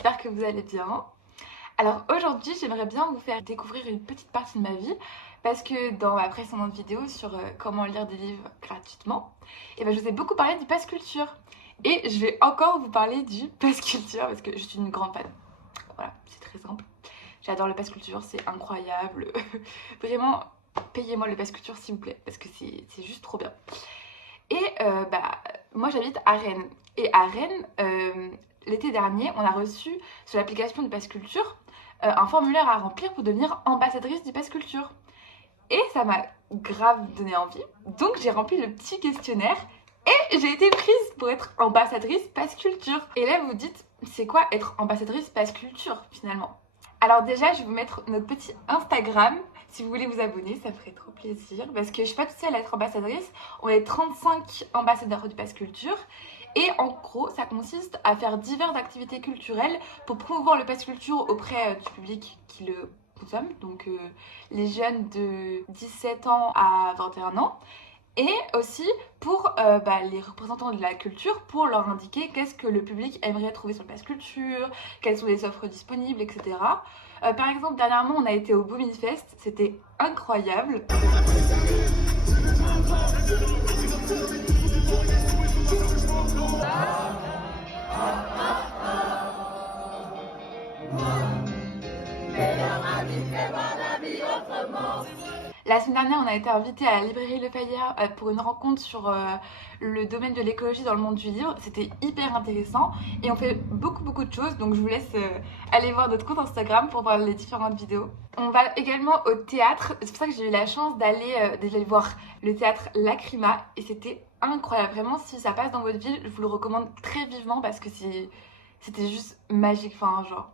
j'espère que vous allez bien. Alors aujourd'hui, j'aimerais bien vous faire découvrir une petite partie de ma vie parce que dans ma précédente vidéo sur comment lire des livres gratuitement, je vous ai beaucoup parlé du Pass Culture. Et je vais encore vous parler du Pass Culture parce que je suis une grande fan. Voilà, c'est très simple. J'adore le Pass Culture, c'est incroyable. Vraiment, payez-moi le Pass Culture s'il vous plaît parce que c'est juste trop bien. Et moi j'habite à Rennes. Et à Rennes, l'été dernier, on a reçu sur l'application du Pass Culture un formulaire à remplir pour devenir ambassadrice du Pass Culture. Et ça m'a grave donné envie. Donc j'ai rempli le petit questionnaire et j'ai été prise pour être ambassadrice Pass Culture. Et là vous vous dites, c'est quoi être ambassadrice Pass Culture finalement? Alors déjà, je vais vous mettre notre petit Instagram. Si vous voulez vous abonner, ça me ferait trop plaisir. Parce que je ne suis pas toute seule à être ambassadrice. On est 35 ambassadeurs du Pass Culture. Et en gros, ça consiste à faire diverses activités culturelles pour promouvoir le Pass Culture auprès du public qui le consomme. Donc les jeunes de 17 ans à 21 ans. Et aussi pour les représentants de la culture, pour leur indiquer qu'est-ce que le public aimerait trouver sur le Pass Culture, quelles sont les offres disponibles, etc. Par exemple, dernièrement, on a été au Boomin Fest, c'était incroyable. La semaine dernière, on a été invité à la librairie Le Fayard pour une rencontre sur le domaine de l'écologie dans le monde du livre. C'était hyper intéressant et on fait beaucoup de choses. Donc je vous laisse aller voir notre compte Instagram pour voir les différentes vidéos. On va également au théâtre. C'est pour ça que j'ai eu la chance d'aller voir le théâtre Lacrima et c'était incroyable. Vraiment, si ça passe dans votre ville, je vous le recommande très vivement parce que c'était juste magique. Enfin, genre,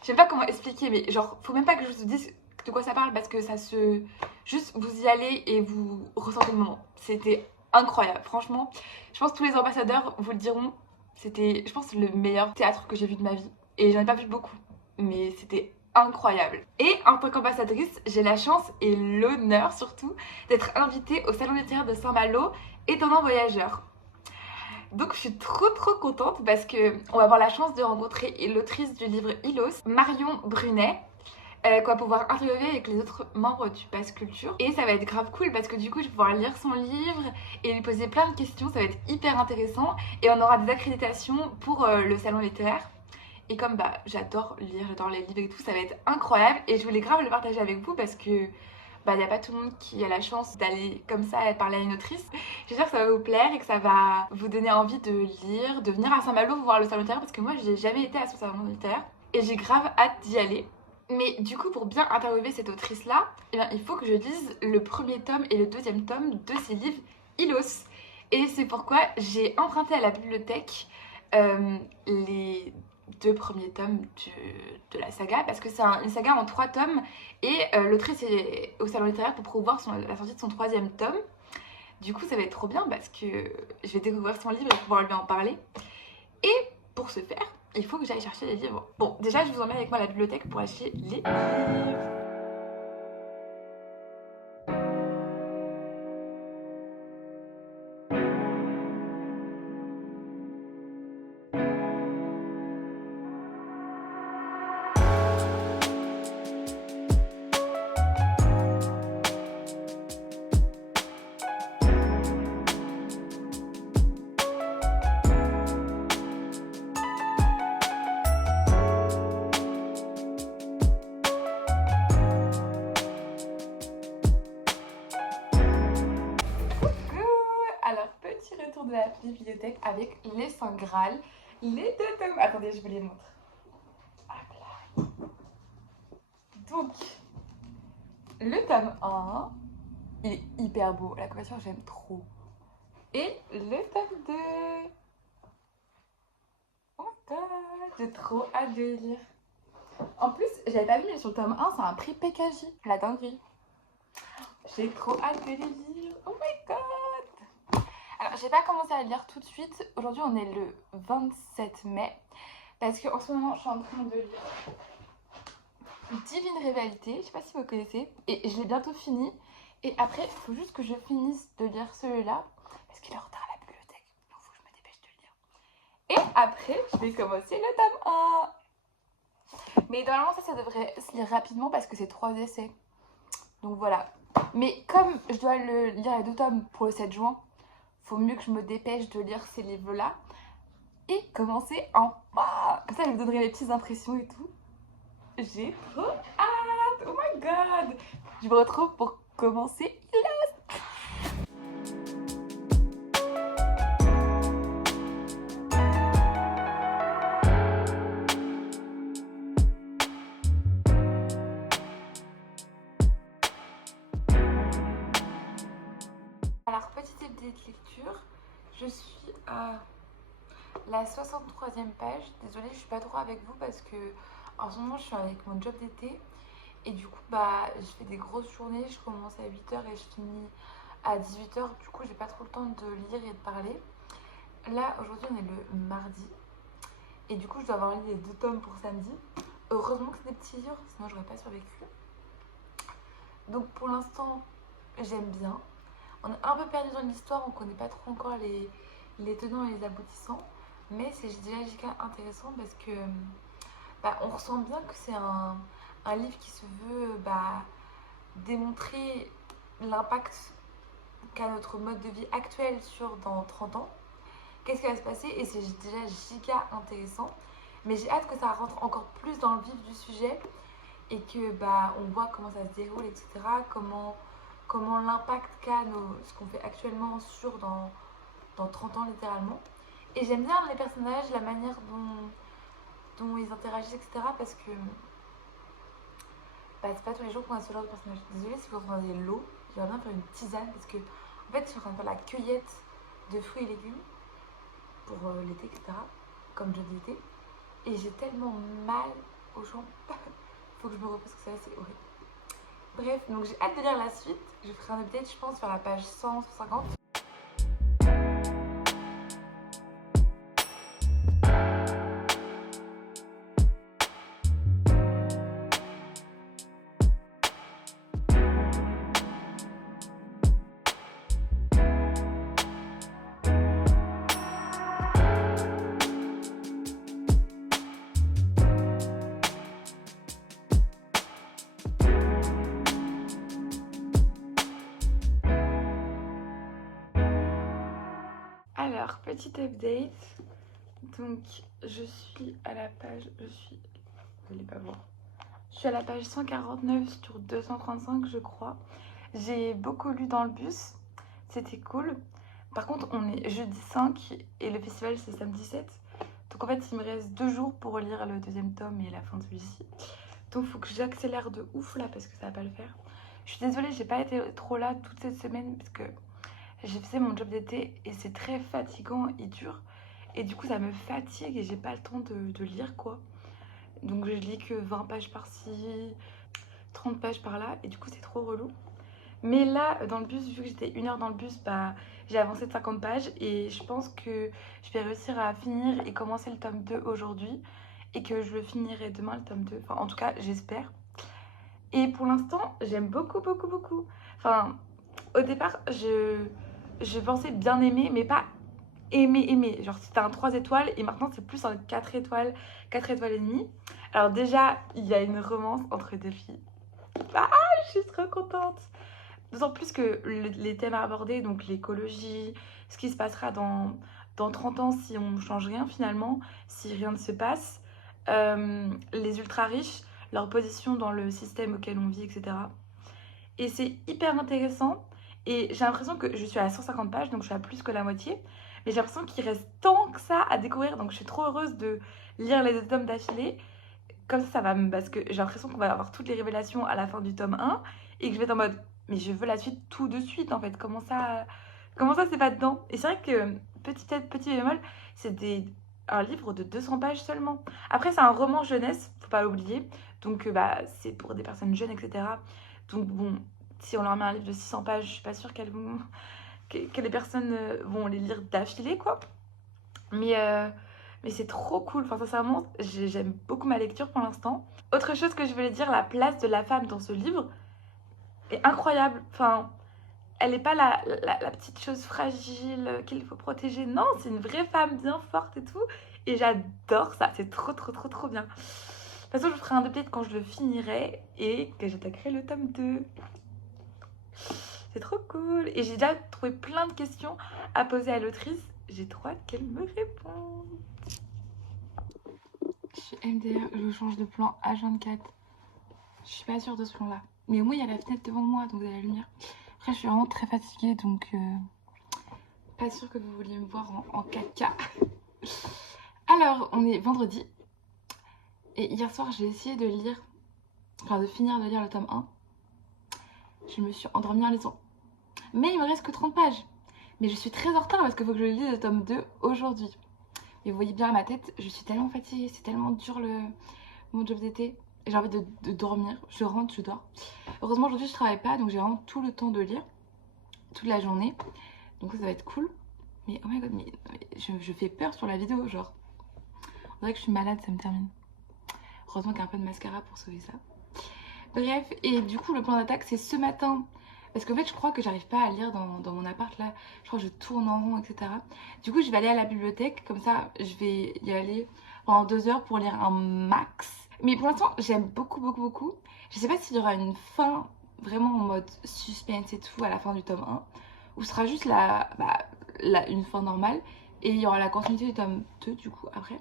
je sais pas comment expliquer, mais genre, faut même pas que je vous dise de quoi ça parle parce que ça se... Juste, vous y allez et vous ressentez le moment. C'était incroyable, franchement. Je pense que tous les ambassadeurs vous le diront. C'était, je pense, le meilleur théâtre que j'ai vu de ma vie. Et j'en ai pas vu beaucoup, mais c'était incroyable. Et en tant qu'ambassadrice, j'ai la chance et l'honneur surtout d'être invitée au Salon littéraire de Saint-Malo étonnant voyageur. Donc je suis trop contente parce que on va avoir la chance de rencontrer l'autrice du livre Ilos, Marion Brunet, qu'on va pouvoir interviewer avec les autres membres du Pass Culture. Et ça va être grave cool parce que du coup je vais pouvoir lire son livre et lui poser plein de questions, ça va être hyper intéressant. Et on aura des accréditations pour le salon littéraire. Et comme j'adore lire, j'adore les livres et tout, ça va être incroyable. Et je voulais grave le partager avec vous parce que il n'y a pas tout le monde qui a la chance d'aller comme ça et parler à une autrice. J'espère que ça va vous plaire et que ça va vous donner envie de lire, de venir à Saint-Malo voir le salon littéraire parce que moi j'ai jamais été à ce salon littéraire et j'ai grave hâte d'y aller. Mais du coup, pour bien interviewer cette autrice-là, il faut que je lise le premier tome et le deuxième tome de ses livres Ilos. Et c'est pourquoi j'ai emprunté à la bibliothèque les 2 premiers tomes de la saga, parce que c'est une saga en 3 tomes, et l'autrice est au salon littéraire pour promouvoir la sortie de son 3e tome. Du coup, ça va être trop bien parce que je vais découvrir son livre et pouvoir lui en parler. Et pour ce faire, il faut que j'aille chercher les livres. Bon, déjà, je vous emmène avec moi à la bibliothèque pour acheter les livres. Alors, petit retour de la bibliothèque avec les Saint Graal, les 2 tomes. Attendez, je vous les montre. Hop là. Donc, le tome 1, il est hyper beau. La couverture, j'aime trop. Et le tome 2. Oh my god, j'ai trop hâte de lire. En plus, j'avais pas vu, mais sur le tome 1, c'est un prix PKJ. La dinguerie. J'ai trop hâte de les lire. Oh my god. Alors, j'ai pas commencé à lire tout de suite. Aujourd'hui, on est le 27 mai. Parce qu'en ce moment, je suis en train de lire Divine Rivalité. Je sais pas si vous connaissez. Et je l'ai bientôt fini. Et après, il faut juste que je finisse de lire celui-là. Parce qu'il est en retard à la bibliothèque. Donc, il faut que je me dépêche de le lire. Et Après, je vais commencer le tome 1. Mais normalement, ça devrait se lire rapidement parce que c'est 3 essais. Donc voilà. Mais comme je dois lire les 2 tomes pour le 7 juin, faut mieux que je me dépêche de lire ces livres-là et commencer en pas. Comme ça, je vous donnerai mes petites impressions et tout. J'ai trop hâte. Oh my god. Je me retrouve pour commencer. Alors, petite idée de lecture. Je suis à la 63e page. Désolée, je suis pas trop avec vous parce que en ce moment, je suis avec mon job d'été. Et du coup, je fais des grosses journées. Je commence à 8h et je finis à 18h. Du coup, j'ai pas trop le temps de lire et de parler. Là, aujourd'hui, on est le mardi. Et du coup, je dois avoir lu les 2 tomes pour samedi. Heureusement que c'est des petits livres, sinon j'aurais pas survécu. Donc pour l'instant, j'aime bien. On est un peu perdu dans l'histoire, on connaît pas trop encore les tenants et les aboutissants. Mais c'est déjà intéressant parce que on ressent bien que c'est un livre qui se veut démontrer l'impact qu'a notre mode de vie actuel sur dans 30 ans. Qu'est-ce qui va se passer? Et c'est déjà giga intéressant. Mais j'ai hâte que ça rentre encore plus dans le vif du sujet et que on voit comment ça se déroule, etc. Comment l'impact qu'a ce qu'on fait actuellement sur dans 30 ans littéralement. Et j'aime bien les personnages, la manière dont ils interagissent, etc. Parce que c'est pas tous les jours qu'on a ce genre de personnage. Désolée si vous entendez l'eau, j'aimerais bien faire une tisane parce que en fait je suis en train de faire la cueillette de fruits et légumes pour l'été, etc. Comme job d'été. Et j'ai tellement mal aux jambes. Faut que je me repose, que ça c'est horrible. Bref, donc j'ai hâte de lire la suite. Je ferai un update, je pense, sur la page 150. Alors, petit update. Donc, je suis à la page... Vous allez pas voir. Je suis à la page 149 sur 235, je crois. J'ai beaucoup lu dans le bus. C'était cool. Par contre, on est jeudi 5 et le festival, c'est samedi 7. Donc, en fait, il me reste 2 jours pour lire le 2e tome et la fin de celui-ci. Donc, il faut que j'accélère de ouf là parce que ça va pas le faire. Je suis désolée, j'ai pas été trop là toute cette semaine parce que j'ai fait mon job d'été et c'est très fatigant et dur. Et du coup, ça me fatigue et j'ai pas le temps de lire quoi. Donc, je lis que 20 pages par-ci, 30 pages par-là. Et du coup, c'est trop relou. Mais là, dans le bus, vu que j'étais 1 heure dans le bus, j'ai avancé de 50 pages. Et je pense que je vais réussir à finir et commencer le tome 2 aujourd'hui. Et que je le finirai demain, le tome 2. Enfin, en tout cas, j'espère. Et pour l'instant, j'aime beaucoup, beaucoup, beaucoup. Enfin, au départ, je pensais bien aimer, mais pas aimer. Genre, c'était un 3 étoiles et maintenant, c'est plus un 4 étoiles, 4 étoiles et demie. Alors déjà, il y a une romance entre 2 filles. Ah, je suis trop contente. D'autant plus que les thèmes abordés, donc l'écologie, ce qui se passera dans 30 ans si on ne change rien finalement, si rien ne se passe, les ultra riches, leur position dans le système auquel on vit, etc. Et c'est hyper intéressant. Et j'ai l'impression que je suis à 150 pages, donc je suis à plus que la moitié. Mais j'ai l'impression qu'il reste tant que ça à découvrir. Donc je suis trop heureuse de lire les 2 tomes d'affilée. Comme ça va me... Parce que j'ai l'impression qu'on va avoir toutes les révélations à la fin du tome 1. Et que je vais être en mode, mais je veux la suite tout de suite en fait. Comment ça c'est pas dedans? Et c'est vrai que, petit bémol, c'est un livre de 200 pages seulement. Après, c'est un roman jeunesse, faut pas l'oublier. Donc c'est pour des personnes jeunes, etc. Donc bon, si on leur met un livre de 600 pages, je suis pas sûre que les personnes vont les lire d'affilée, quoi. Mais c'est trop cool. Enfin, sincèrement, j'aime beaucoup ma lecture pour l'instant. Autre chose que je voulais dire, la place de la femme dans ce livre est incroyable. Enfin, elle n'est pas la petite chose fragile qu'il faut protéger. Non, c'est une vraie femme bien forte et tout. Et j'adore ça, c'est trop trop trop trop bien. De toute façon, je ferai un update quand je le finirai et que j'attaquerai le tome 2. C'est trop cool. Et j'ai déjà trouvé plein de questions à poser à l'autrice. J'ai trop hâte qu'elle me réponde. Je suis MDR, je change de plan H24. Je suis pas sûre de ce plan-là. Mais au moins, il y a la fenêtre devant moi, donc il y a la lumière. Après, je suis vraiment très fatiguée, donc pas sûre que vous vouliez me voir en 4K. Alors, on est vendredi. Et hier soir, j'ai essayé de lire, enfin de finir de lire le tome 1. Je me suis endormie en lisant. Mais il me reste que 30 pages. Mais je suis très en retard parce qu'il faut que je lise le tome 2 aujourd'hui. Et vous voyez bien à ma tête, je suis tellement fatiguée, c'est tellement dur mon job d'été. J'ai envie de dormir, je rentre, je dors. Heureusement aujourd'hui je travaille pas, donc j'ai vraiment tout le temps de lire, toute la journée. Donc ça va être cool. Mais oh my god, mais je fais peur sur la vidéo, genre. On dirait que je suis malade, ça me termine. Heureusement qu'il y a un peu de mascara pour sauver ça. Bref, et du coup le plan d'attaque c'est ce matin. Parce qu'en fait je crois que j'arrive pas à lire dans mon appart là. Je crois que je tourne en rond, etc. Du coup je vais aller à la bibliothèque. Comme ça je vais y aller pendant 2 heures pour lire un max. Mais pour l'instant j'aime beaucoup beaucoup beaucoup. Je sais pas s'il y aura une fin vraiment en mode suspense et tout à la fin du tome 1. Ou ce sera juste une fin normale. Et il y aura la continuité du tome 2 du coup après.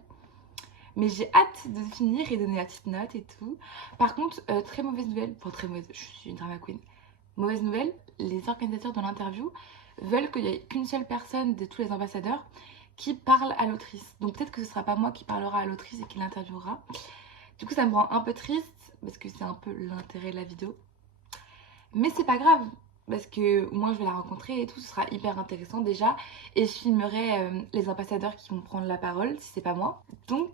Mais j'ai hâte de finir et donner la petite note et tout. Par contre, très mauvaise nouvelle, enfin très mauvaise, je suis une drama queen. Mauvaise nouvelle, les organisateurs de l'interview veulent qu'il n'y ait qu'une seule personne de tous les ambassadeurs qui parle à l'autrice. Donc peut-être que ce ne sera pas moi qui parlera à l'autrice et qui l'interviewera. Du coup ça me rend un peu triste parce que c'est un peu l'intérêt de la vidéo. Mais c'est pas grave parce que moi je vais la rencontrer et tout, ce sera hyper intéressant déjà. Et je filmerai les ambassadeurs qui vont prendre la parole si c'est pas moi. Donc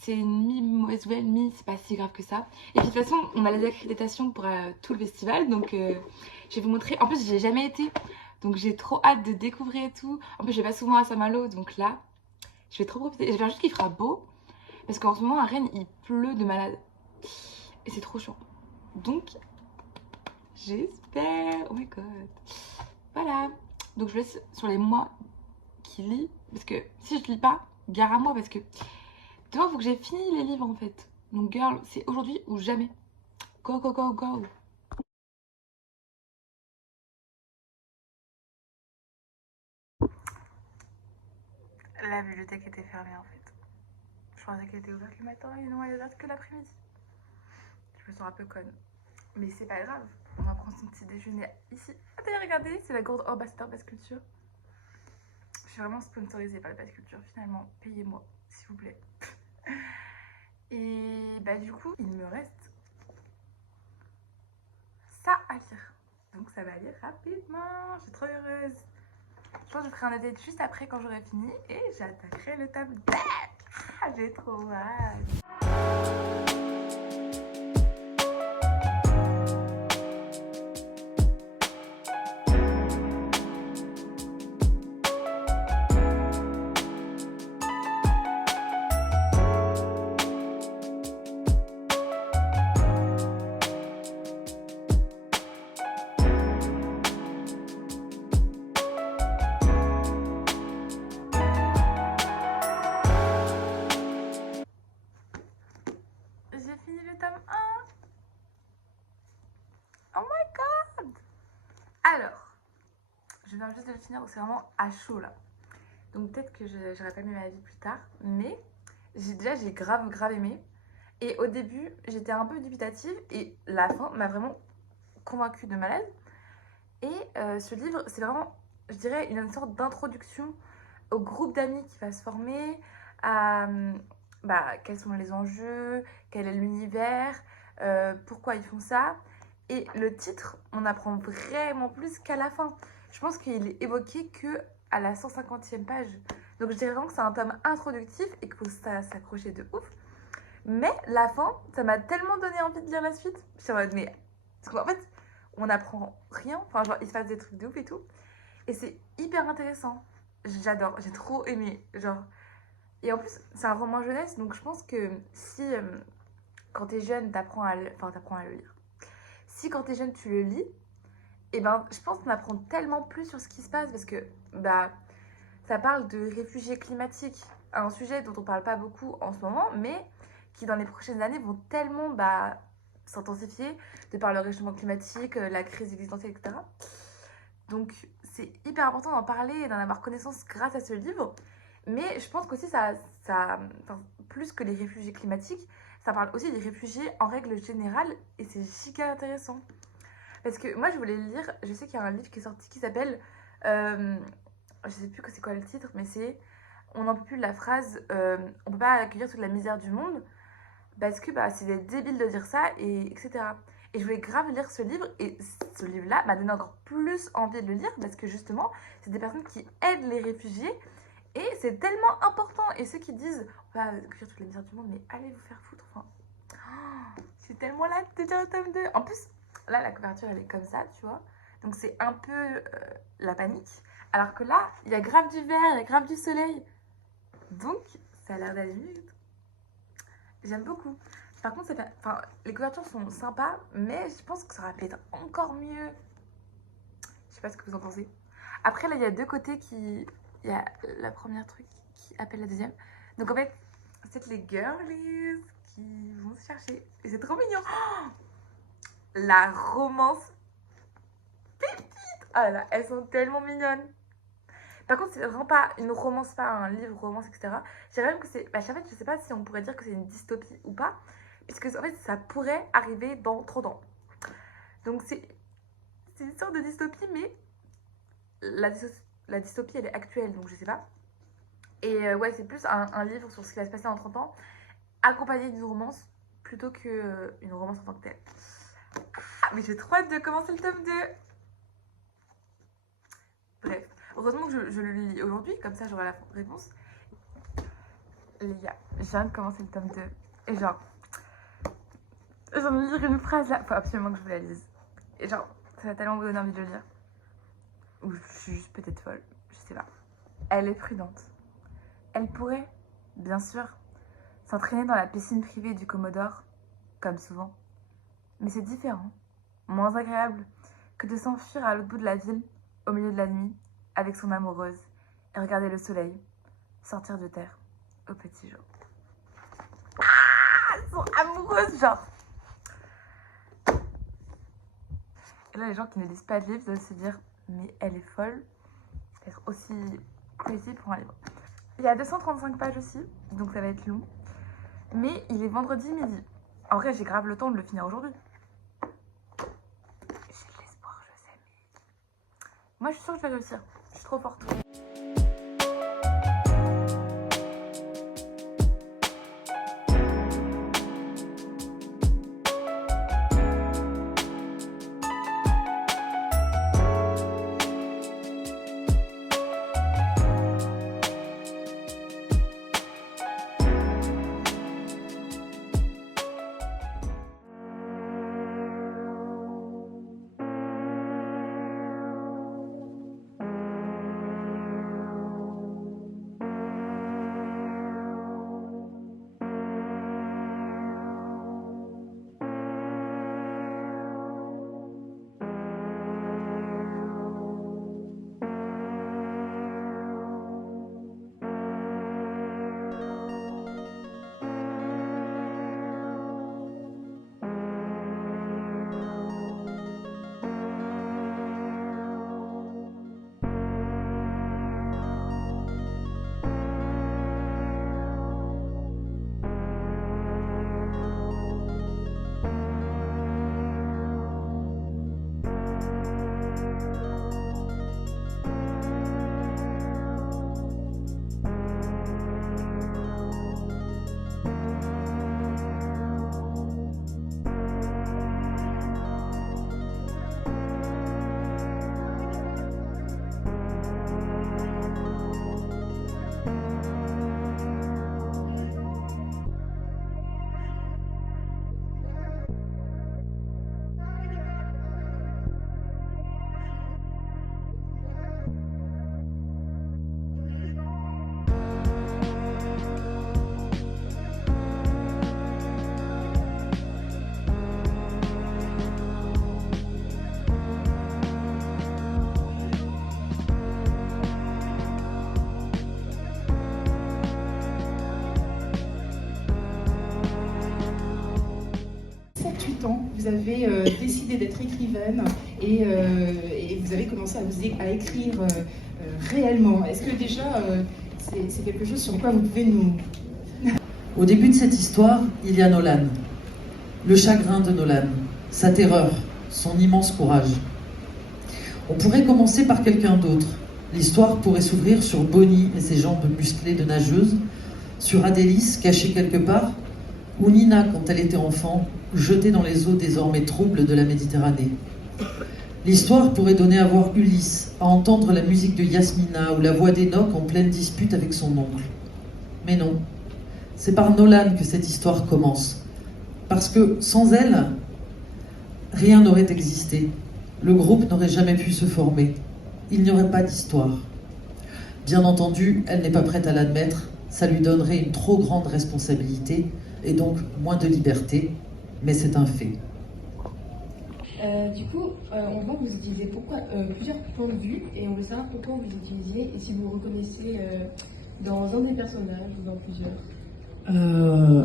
c'est une mi-mauvaise nouvelle, c'est pas si grave que ça. Et puis de toute façon on a les accréditations pour tout le festival, donc je vais vous montrer. En plus j'ai jamais été, donc j'ai trop hâte de découvrir et tout. En plus je vais pas souvent à Saint-Malo, donc là je vais trop profiter. J'espère juste qu'il fera beau parce qu'en ce moment à Rennes il pleut de malade et c'est trop chaud. Donc j'espère. Oh my god. Voilà. Donc je vous laisse sur les mois qui lit. Parce que si je lis pas, gare à moi. Parce que demain, il faut que j'ai fini les livres en fait. Donc girl, c'est aujourd'hui ou jamais. Go, go, go, go. La bibliothèque était fermée en fait. Je pensais qu'elle était ouverte le matin et non, elle est ouverte que l'après-midi. Je me sens un peu conne. Mais c'est pas grave. On va prendre son petit déjeuner ici. Ah d'ailleurs, regardez, c'est la gourde ambassadeur Basse Culture. Je suis vraiment sponsorisée par la Basse Culture finalement. Payez-moi, s'il vous plaît. Et bah du coup, il me reste ça à lire. Donc ça va aller rapidement. Je suis trop heureuse. Je pense que je ferai un update juste après quand j'aurai fini et j'attaquerai le tome 2. Ah, j'ai trop hâte. J'ai fini le tome 1. Oh my god. Alors, je viens juste de le finir, donc c'est vraiment à chaud là. Donc peut-être que j'aurais pas mis ma vie plus tard, mais j'ai grave aimé. Et au début, j'étais un peu dubitative et la fin m'a vraiment convaincue de malade. Et ce livre, c'est vraiment, je dirais, une sorte d'introduction au groupe d'amis qui va se former, à quels sont les enjeux, quel est l'univers, pourquoi ils font ça. Et le titre, on apprend vraiment plus qu'à la fin. Je pense qu'il est évoqué que à la 150e page. Donc je dirais vraiment que c'est un tome introductif et qu'il faut s'accrocher de ouf. Mais la fin, ça m'a tellement donné envie de lire la suite. Je suis en mode, mais... Parce qu'en fait, on apprend rien. Enfin, genre, il se passe des trucs de ouf et tout. Et c'est hyper intéressant. J'adore, j'ai trop aimé. Genre... Et en plus, c'est un roman jeunesse, donc je pense que si, quand t'es jeune, t'apprends à le lire. Si quand t'es jeune, tu le lis, et ben, je pense qu'on apprend tellement plus sur ce qui se passe parce que, ça parle de réfugiés climatiques. un sujet dont on parle pas beaucoup en ce moment, mais qui dans les prochaines années vont tellement s'intensifier de par le réchauffement climatique, la crise existentielle, etc. Donc c'est hyper important d'en parler et d'en avoir connaissance grâce à ce livre. Mais je pense qu'aussi enfin, plus que les réfugiés climatiques, ça parle aussi des réfugiés en règle générale et c'est giga intéressant. Parce que moi je voulais lire, je sais qu'il y a un livre qui est sorti qui s'appelle, je sais plus que c'est quoi le titre, mais c'est on n'en peut plus de la phrase on peut pas accueillir toute la misère du monde parce que c'est des débiles de dire ça et etc. Et je voulais grave lire ce livre et ce livre-là m'a donné encore plus envie de le lire parce que justement c'est des personnes qui aident les réfugiés et c'est tellement important. Et ceux qui disent on va accueillir toute la misère du monde, mais allez vous faire foutre. Enfin, j'ai tellement là de dire le tome 2. En plus, là la couverture elle est comme ça, tu vois. Donc c'est un peu la panique. Alors que là, il y a grave du vert, il y a grave du soleil. Donc ça a l'air d'aller mieux. J'aime beaucoup. Par contre, enfin, les couvertures sont sympas, mais je pense que ça aurait pu être encore mieux. Je sais pas ce que vous en pensez. Après, là, il y a deux côtés qui. Il y a la première truc qui appelle la deuxième. Donc en fait, c'est les girlies qui vont se chercher. Et c'est trop mignon. Oh, la romance pépite. Oh là là, elles sont tellement mignonnes. Par contre, c'est vraiment pas une romance, pas un livre romance, etc. Je dirais même que c'est. En fait, je sais pas si on pourrait dire que c'est une dystopie ou pas. Puisque en fait, ça pourrait arriver dans 30 ans. Donc c'est une sorte de dystopie, mais la, la dystopie, elle est actuelle, donc je sais pas. Et ouais, c'est plus un livre sur ce qui va se passer en 30 ans, accompagné d'une romance, plutôt qu'une romance en tant que telle. Ah, mais j'ai trop hâte de commencer le tome 2. Bref, heureusement que je le lis aujourd'hui, comme ça j'aurai la réponse. Les gars, je viens de commencer le tome 2. Et genre, je viens de lire une phrase là, faut absolument que je vous la lise. Et genre, ça va tellement vous donner envie de le lire. Ou je suis juste peut-être folle, je sais pas. Elle est prudente. Elle pourrait, bien sûr, s'entraîner dans la piscine privée du Commodore, comme souvent. Mais c'est différent, moins agréable que de s'enfuir à l'autre bout de la ville, au milieu de la nuit, avec son amoureuse, et regarder le soleil sortir de terre au petit jour. Ah, elles sont amoureuses, genre. Et là, les gens qui ne lisent pas de livre doivent se dire, mais elle est folle d'être aussi crazy pour un livre. Il y a 235 pages aussi, donc ça va être long. Mais il est vendredi midi. En vrai, j'ai grave le temps de le finir aujourd'hui. J'ai de l'espoir, je sais, mais... Moi, je suis sûre que je vais réussir. Je suis trop forte. temps vous avez décidé d'être écrivaine et vous avez commencé à écrire réellement? Est-ce que déjà c'est quelque chose sur quoi vous pouvez nous... Au début de cette histoire, il y a Nolan. Le chagrin de Nolan, sa terreur, son immense courage. On pourrait commencer par quelqu'un d'autre. L'histoire pourrait s'ouvrir sur Bonnie et ses jambes musclées de nageuse, sur Adélis cachée quelque part, ou Nina quand elle était enfant, jetée dans les eaux désormais troubles de la Méditerranée. L'histoire pourrait donner à voir Ulysse, à entendre la musique de Yasmina ou la voix d'Enoch en pleine dispute avec son oncle. Mais non, c'est par Nolan que cette histoire commence. Parce que sans elle, rien n'aurait existé. Le groupe n'aurait jamais pu se former. Il n'y aurait pas d'histoire. Bien entendu, elle n'est pas prête à l'admettre. Ça lui donnerait une trop grande responsabilité et donc moins de liberté. Mais c'est un fait. Du coup, on voit que vous utilisez plusieurs points de vue et on veut savoir pourquoi vous les utilisez et si vous vous reconnaissez dans un des personnages ou dans plusieurs.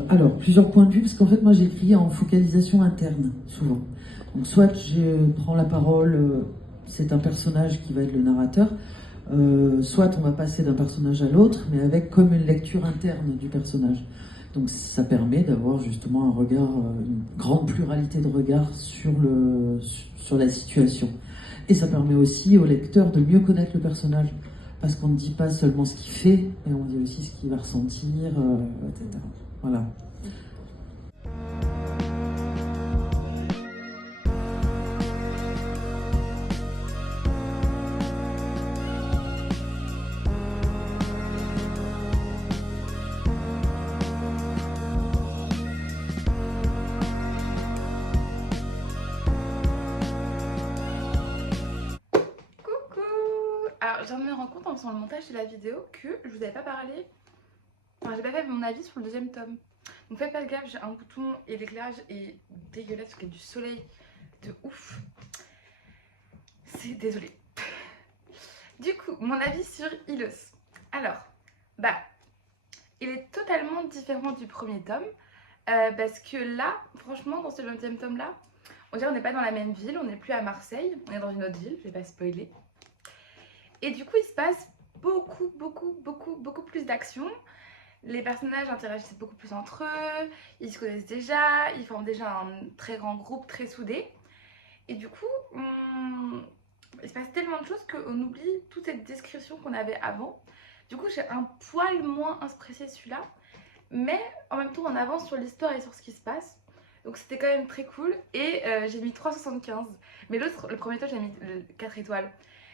Alors, plusieurs points de vue, parce qu'en fait, moi, j'écris en focalisation interne, souvent. Donc, soit je prends la parole, c'est un personnage qui va être le narrateur, soit on va passer d'un personnage à l'autre, mais avec comme une lecture interne du personnage. Donc, ça permet d'avoir justement un regard, une grande pluralité de regards sur la situation. Et ça permet aussi au lecteur de mieux connaître le personnage. Parce qu'on ne dit pas seulement ce qu'il fait, mais on dit aussi ce qu'il va ressentir, etc. Voilà. Alors, je viens de me rendre compte en faisant le montage de la vidéo que je vous avais pas parlé, enfin j'ai pas fait mon avis sur le deuxième tome. Donc faites pas gaffe, j'ai un bouton et l'éclairage est dégueulasse parce qu'il y a du soleil de ouf. C'est désolé. Du coup, mon avis sur Ilos. Alors, il est totalement différent du premier tome. Parce que là, franchement, dans ce 20e tome là, on dirait qu'on n'est pas dans la même ville, on n'est plus à Marseille, on est dans une autre ville, je vais pas spoiler. Et du coup, il se passe beaucoup plus d'action. Les personnages interagissent beaucoup plus entre eux, ils se connaissent déjà, ils forment déjà un très grand groupe, très soudé. Et du coup, il se passe tellement de choses qu'on oublie toute cette description qu'on avait avant. Du coup, j'ai un poil moins stressé celui-là, mais en même temps, on avance sur l'histoire et sur ce qui se passe. Donc c'était quand même très cool. Et j'ai mis 3,75. Mais l'autre, le premier tome, j'ai mis 4 étoiles.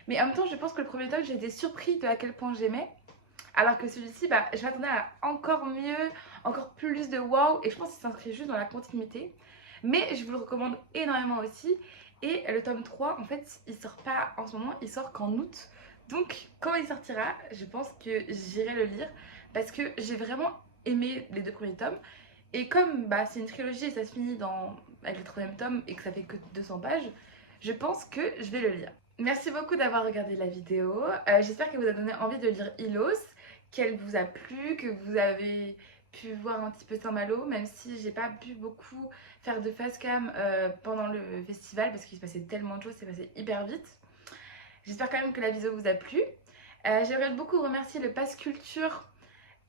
Mais en même temps, je pense que le premier tome, j'ai été surpris de à quel point j'aimais. Alors que celui-ci, je m'attendais à encore mieux, encore plus de wow. Et je pense qu'il s'inscrit juste dans la continuité. Mais je vous le recommande énormément aussi. Et le tome 3, en fait, il sort pas en ce moment, il sort qu'en août. Donc, quand il sortira, je pense que j'irai le lire. Parce que j'ai vraiment aimé les deux premiers tomes. Et comme c'est une trilogie et ça se finit avec le troisième tome et que ça fait que 200 pages, je pense que je vais le lire. Merci beaucoup d'avoir regardé la vidéo. J'espère qu'elle vous a donné envie de lire Ilos, qu'elle vous a plu, que vous avez pu voir un petit peu Saint-Malo, même si j'ai pas pu beaucoup faire de facecam pendant le festival parce qu'il se passait tellement de choses, c'est passé hyper vite. J'espère quand même que la vidéo vous a plu. J'aimerais beaucoup remercier le Pass Culture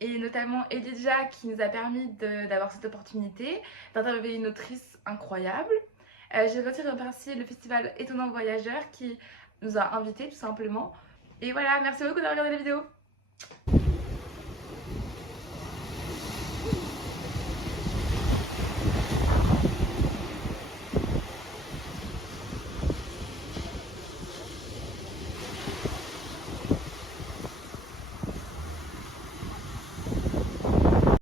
et notamment Elijah qui nous a permis d'avoir cette opportunité d'interviewer une autrice incroyable. J'ai aussi remercié le festival Étonnant Voyageur qui nous a invités tout simplement. Et voilà, merci beaucoup d'avoir regardé la vidéo.